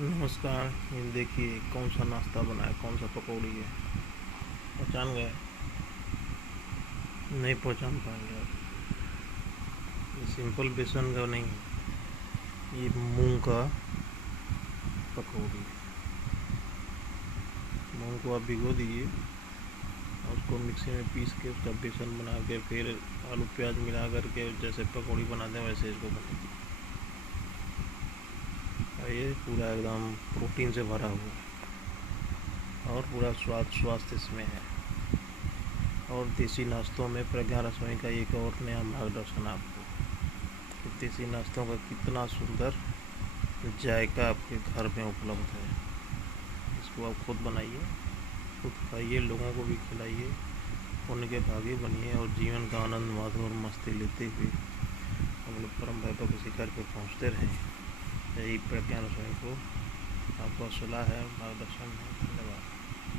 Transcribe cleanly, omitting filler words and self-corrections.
नमस्कार। ये देखिए कौन सा नाश्ता बना है, कौन सा पकौड़ी है। पहचान गए? नहीं पहचान पाएंगे आप। ये सिंपल बेसन का नहीं है, ये मूंग का पकौड़ी है। मूंग को आप भिगो दीजिए और उसको मिक्सी में पीस के उसका बेसन बना के फिर आलू प्याज मिला करके जैसे पकौड़ी बनाते हैं वैसे इसको बनाइए। और ये पूरा एकदम प्रोटीन से भरा हुआ है और पूरा स्वास्थ्य इसमें है। और देसी नाश्तों में प्रज्ञा रसोई का एक और नया मार्गदर्शन आपको कि देसी नाश्तों का कितना सुंदर जायका आपके घर में उपलब्ध है। इसको आप खुद बनाइए, खुद खाइए, लोगों को भी खिलाइए, उनके भागी बनिए और जीवन का आनंद माधुर और मस्ती लेते हुए हम लोग परम वैभव के शिखर पे पहुँचते रहें। यही प्रज्ञा रसोई को आपका सलाह है, मार्गदर्शन है।